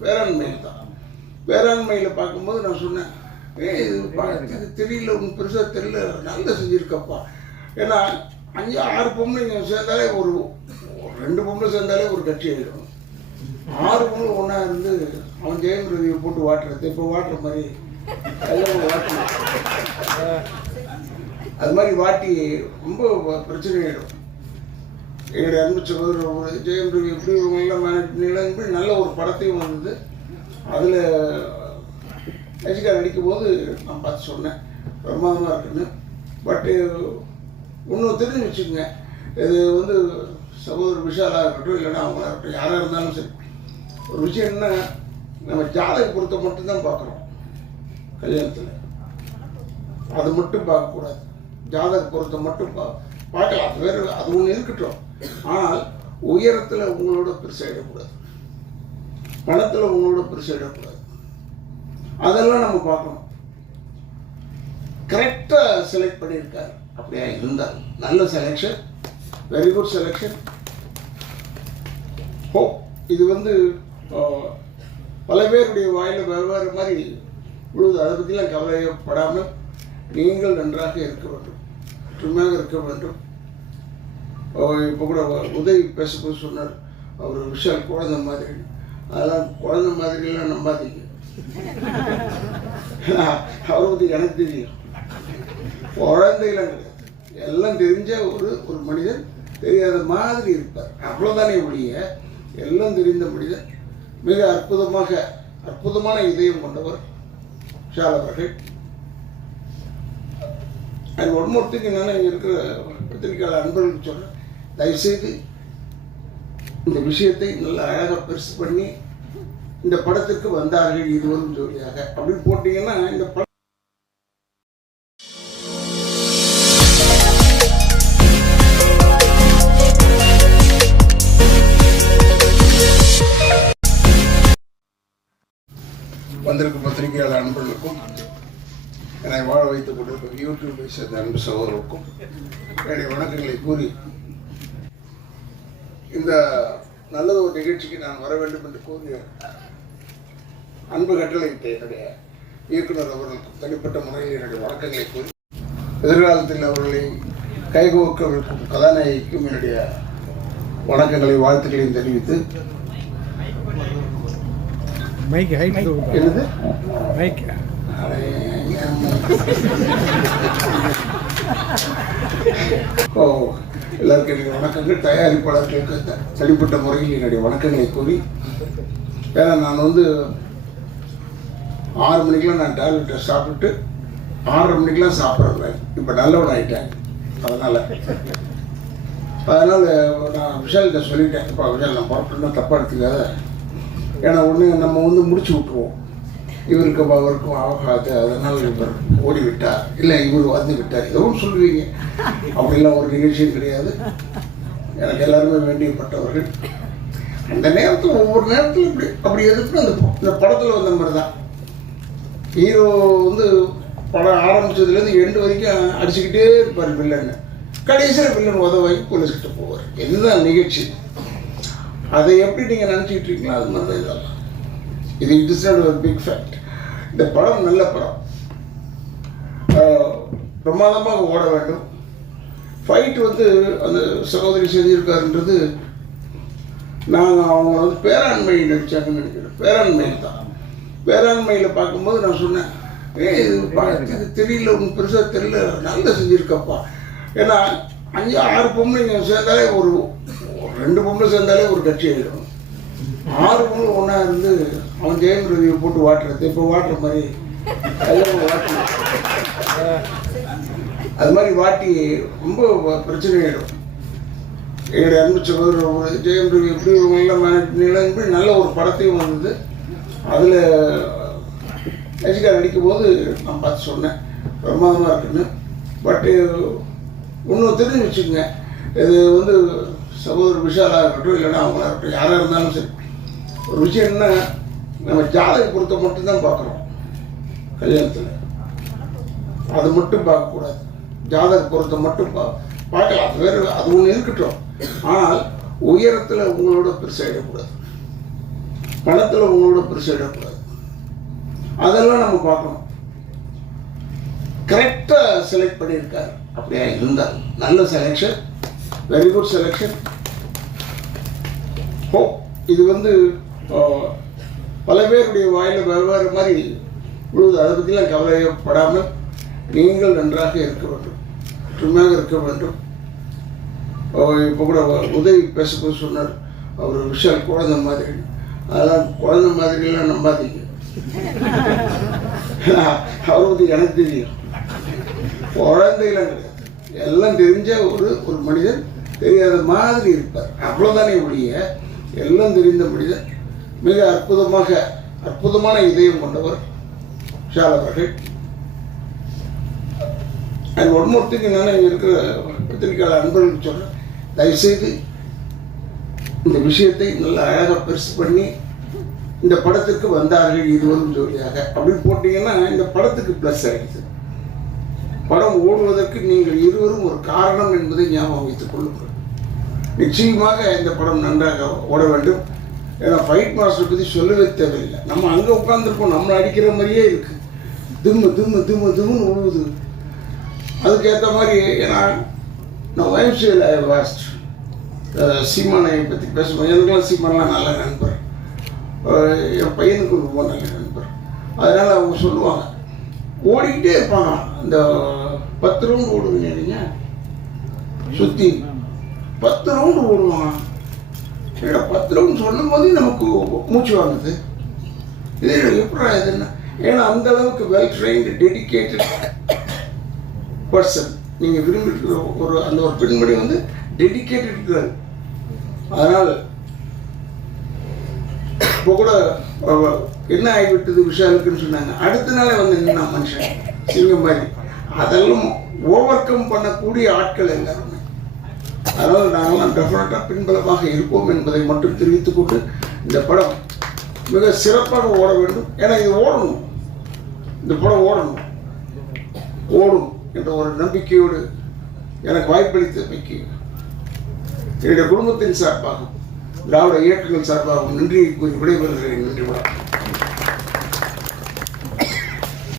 வேளாண்மையில் தான் வேளாண்மையில் பார்க்கும்போது நான் சொன்னேன் ஏ இது பா- தெரியல ஒன்று பெருசாக தெரியல நல்லா செஞ்சுருக்கப்பா? ஏன்னா அஞ்சு ஆறு பொம்பளைங்க சேர்ந்தாலே ஒரு ஒரு ரெண்டு பொம்பளை சேர்ந்தாலே ஒரு கட்சி ஆகிடும் ஆறு பொம்பளை ஒன்றா இருந்து அவன் ஜெயம் ரவியை போட்டு வாட்டுறது இப்போ வாட்டுற மாதிரி எல்லாம் வாட்டணும் அது மாதிரி வாட்டி ரொம்ப பிரச்சனை ஆகிடும் எங்களுடைய அன்பு சகோதரர் ஒரு ஜெயம் ரவி எப்படி மேனேஜ் பண்ணி நல்ல ஒரு படத்தையும் வந்தது. அதில் ரஜினிகாந்த் நடிக்கும்போது நான் பார்த்து சொன்னேன். பிரமாதமாக இருக்குன்னு. பட்டு இன்னும் தெரிஞ்சு வச்சுக்கோங்க. இது வந்து சகோதரர் விஷாலாக இருக்கட்டும் இல்லைன்னா அவங்களா இருக்கட்டும் யாராக இருந்தாலும் சரி. ஒரு விஷயம் என்ன நம்ம ஜாதக பொருத்த மட்டும்தான் பார்க்குறோம் கல்யாணத்தில். அது மட்டும் பார்க்கக்கூடாது. ஜாதக பொருத்த மட்டும் பா பார்க்கலாம். அது வேறு அது ஒன்று இருக்கட்டும். ஆனால் உயரத்தில் உங்களோட பெருசாகிடக்கூடாது பணத்தில் உங்களோட பெருசாகிடக்கூடாது அதெல்லாம் நம்ம பார்க்கணும். கரெக்டாக செலக்ட் பண்ணியிருக்காரு. அப்படியா? இருந்தால் நல்ல செலெக்ஷன் வெரி குட் செலெக்ஷன் ஹோ இது வந்து பல பேருடைய வாயில் வெவ்வேறு மாதிரி விழுது அதை பற்றிலாம் கவலைப்படாமல் நீங்கள் நன்றாக இருக்க வேண்டும். ஒற்றுமையாக இருக்க வேண்டும். இப்போ கூட உதவி பேசும்போது சொன்னார். அவர் விஷால் குழந்தை மாதிரி. அதெல்லாம் குழந்தை மாதிரிலாம் நம்பாதீங்க அவரை பற்றி எனக்கு தெரியும். குழந்தைலாம் கிடையாது எல்லாம் தெரிஞ்ச ஒரு ஒரு மனிதன் தெரியாத மாதிரி இருப்பார். அவ்வளோதானே ஒழிய எல்லாம் தெரிந்த மனிதன் மிக அற்புதமாக அற்புதமான இதயம் கொண்டவர் விஷால் அவர்கள். அண்ட் ஒன் மோர் திங் இங்கே இருக்கிற பத்திரிகையாளர் அன்பர்களுக்கு சொல்கிறேன் தயவுசெய்து இந்த விஷயத்தை நல்ல அழகாக பெருசு பண்ணி இந்த படத்துக்கு வந்தார்கள் இருவரும் ஜோடியாக. அப்படின்னு போட்டீங்கன்னா இந்த படம் வந்திருக்கும் பத்திரிகையாளர் அன்பர்களுக்கும் என்னை வாழ வைத்துக் கொண்டிருக்கும் யூடியூபை சேர்ந்த அன்பு சகோதரருக்கும் என்னுடைய வணக்கங்களை கூறி இந்த நல்லது ஒரு நிகழ்ச்சிக்கு நான் வர வேண்டும் என்று கூறிய அன்பு கட்டளையிட்ட என்னுடைய இயக்குனர் அவர்களுக்கும் தனிப்பட்ட முறையில் என்னுடைய வணக்கங்களை கூறி எதிர்காலத்தில் அவர்களை கைகோக்கவிருக்கும் கதாநாயகிக்கும் என்னுடைய வணக்கங்களை வாழ்த்துக்களையும் தெரிவித்து மைக் ஹைட் என்னது? மைக் ஓ எல்லாருக்கும் என்னுடைய வணக்கங்கள். தயாரிப்பாளர்களுக்கு தனிப்பட்ட முறையில் என்னுடைய வணக்கங்களை கூறி ஏன்னா நான் வந்து ஆறு மணிக்கெலாம் நான் டேப்லெட்டை சாப்பிட்டு ஆறரை மணிக்கெலாம் சாப்பிட்றேன். இப்போ நல்லவன் ஆகிட்டேன் அதனால். அதனால் நான் விஷால்கிட்ட சொல்லிட்டேன். இப்போ விஷால் நான் புறப்பட்டுனா தப்பாக எடுத்துக்காத. ஏன்னா ஒன்று நம்ம வந்து முடிச்சு விட்ருவோம் இவருக்கு அவருக்கும் ஆகாது அதனால் இவர் ஓடி விட்டார் இல்லை இவர் வந்து விட்டார் எதுவும் சொல்லுவீங்க. அப்படிலாம் ஒரு நிகழ்ச்சியும் கிடையாது. எனக்கு எல்லாருமே வேண்டியப்பட்டவர்கள். அந்த நேரத்தில் ஒவ்வொரு நேரத்தில் இப்படி அப்படி எதுக்கு அந்த இந்த படத்தில் வந்த மாதிரி தான். ஹீரோ வந்து படம் ஆரம்பிச்சதுலேருந்து எண்டு வரைக்கும் அடிச்சுக்கிட்டே இருப்பார் வில்லன்னு. கடைசியில் வில்லன் உதவாக்கி கொலைச்சிக்கிட்டு போவார். இதுதான் நிகழ்ச்சி. அதை எப்படி நீங்கள் நினச்சிக்கிட்டு இருக்கீங்களா அது மாதிரி இதெல்லாம் இது இட் இஸ் நாட் ஒரு பிக் ஃபேக்ட் இந்த படம் நல்ல படம். பிரமாதமாக ஓட வேண்டும். ஃபைட் வந்து அந்த சகோதரி செஞ்சிருக்காருன்றது நாங்கள் அவங்க வந்து பேராண்மை நடிச்சாங்கன்னு நினைக்கிறேன். பேராண்மையில் தான். பேராண்மையில் பார்க்கும்போது நான் சொன்னேன் ஏ இது பா- தெரியல ஒன்று பெருசாக தெரியல. நல்லா செஞ்சுருக்கப்பா. ஏன்னா அஞ்சு ஆறு பொம்பளைங்க சேர்ந்தாலே ஒரு ரெண்டு பொம்பளை சேர்ந்தாலே ஒரு கட்சி ஆயிடும். ஆறு பொம்பளை ஒன்றா இருந்து ஜெயம் ரவியை போட்டு வாட்டுறது இப்போ வாட்டுற மாதிரி. எல்லாம் வாட்டணும் அது மாதிரி வாட்டி ரொம்ப பிரச்சனை ஆகிடும் எங்களுடைய அன்பு சகோதரர் ஜெயம் ரவி எப்படி இவங்கெல்லாம் மேனேஜ் பண்ணி நல்ல ஒரு படத்தையும் வந்தது. அதில் ஐஜிகா நடிக்கும் போது நான் பார்த்து சொன்னேன். பிரமாதமாக இருக்குன்னு. பட்டு இன்னும் தெரிஞ்சு வச்சுக்கோங்க. இது வந்து சகோதரர் விஷாலாக இருக்கட்டும் இல்லைன்னா அவங்களா இருக்கட்டும் யாராக இருந்தாலும் சரி. ஒரு விஷயம் என்ன நம்ம ஜாதக பொருத்தம் மட்டும்தான் பார்க்குறோம். கல்யாணத்தில். அது மட்டும் பார்க்கக்கூடாது ஜாதக பொருத்த மட்டும் பா பார்க்கலாம். அது வேறு அது ஒன்று இருக்கட்டும். ஆனால் உயரத்தில் உங்களோட பெருசாகிடக்கூடாது பணத்தில் உங்களோட பெருசு இடக்கூடாது அதெல்லாம் நம்ம பார்க்கணும். கரெக்டாக செலக்ட் பண்ணியிருக்காரு. அப்படியா? இருந்தால் நல்ல செலெக்ஷன் வெரி குட் செலெக்ஷன் ஓ இது வந்து பல பேருடைய வாயில் வெவ்வேறு மாதிரி விழுது. அதை பற்றிலாம் கவலைப்படாமல் நீங்கள் நன்றாக இருக்க வேண்டும். ஒற்றுமையாக இருக்க வேண்டும். இப்போ கூட உதவி பேசும்போது சொன்னார். அவர் விஷயம் குழந்தை மாதிரி. அதெல்லாம் குழந்தை மாதிரிலாம் நம்பாதீங்க. அவர் வந்து எனக்கு தெரியும். குழந்தைலாம் கிடையாது எல்லாம் தெரிஞ்ச ஒரு ஒரு மனிதன் தெரியாத மாதிரி இருப்பார். அவ்வளோதானே ஒழிய எல்லாம் தெரிந்த மனிதன் மிக அற்புதமாக அற்புதமான இதயம் கொண்டவர் விஷால் அவர்கள். அண்ட் ஒன் மோர் திங் இங்கே இருக்கிற பத்திரிகையாளர் அன்பர்களுக்கு சொல்கிறேன் தயவுசெய்து இந்த விஷயத்தை நல்ல அழகாக பெருசு பண்ணி இந்த படத்துக்கு வந்தார்கள் இருவரும் ஜோடியாக. அப்படின்னு போட்டிங்கன்னா இந்த படத்துக்கு ப்ளஸ் ஆகிடுது படம் ஓடுவதற்கு நீங்கள் இருவரும் ஒரு காரணம் என்பதை ஞாபகம் வைத்துக் கொள்ளுங்கள். நிச்சயமாக இந்த படம் நன்றாக ஓட வேண்டும். ஏன்னா ஃபைட் மாஸ்டர் பற்றி சொல்லவே தேவையில்லை. நம்ம அங்கே உட்காந்துருக்கோம் நம்மளை அடிக்கிற மாதிரியே இருக்கு. திம்மு திம்மு திம்மு திம்முன்னு உழுவுது அதுக்கேற்ற மாதிரி ஏன்னா நான் வயசில் வாஸ்ட் சீமானையை பற்றி பேசுவோம் எனக்குலாம் சீமானெலாம் நல்ல நண்பர். என் பையனுக்கு ரொம்ப நல்ல நண்பர். அதனால் அவங்க சொல்லுவாங்க ஓடிக்கிட்டே இருப்பாங்க. இந்த பத்து ரவுண்டு ஓடுவீங்க நீங்கள் சுற்றி பத்து ரவுண்டு ஓடுவாங்க. ஏடா பத்து ரவுண்டு சொல்லும் போதே நமக்கு மூச்சு வாங்குது. இது எப்படா இது என்ன? ஏன்னா அந்த அளவுக்கு வெல் ட்ரைன்டு டெடிக்கேட்டட் பர்சன் நீங்கள் விரும்பி இருக்கிற ஒரு அந்த ஒரு பெண்மணி வந்து டெடிக்கேட்டட் கேர்ள் அதனால் இப்போ கூட என்ன ஆகிவிட்டது விஷாலுக்குன்னு சொன்னாங்க. அடுத்த நாளே வந்து நின்னா மனுஷன் சிங்கம் மாதிரி. அதெல்லாம் ஓவர் கம் பண்ணக்கூடிய ஆட்கள் எல்லாருமே. அதனால் நாங்களாம் டெஃபினட்டாக பின்பலமாக இருப்போம் என்பதை மட்டும் தெரிவித்துக் கொண்டு இந்த படம் மிக சிறப்பாக ஓட வேண்டும். ஏன்னா இது ஓடணும். இந்த படம் ஓடணும். ஓடும் என்ற ஒரு நம்பிக்கையோடு எனக்கு வாய்ப்பளித்தமைக்கு என்னுடைய குடும்பத்தின் சார்பாகவும் திராவிட இயக்கங்கள் சார்பாகவும் நன்றியை கூறி விடைபெறுகிறேன். நன்றி வணக்கம்.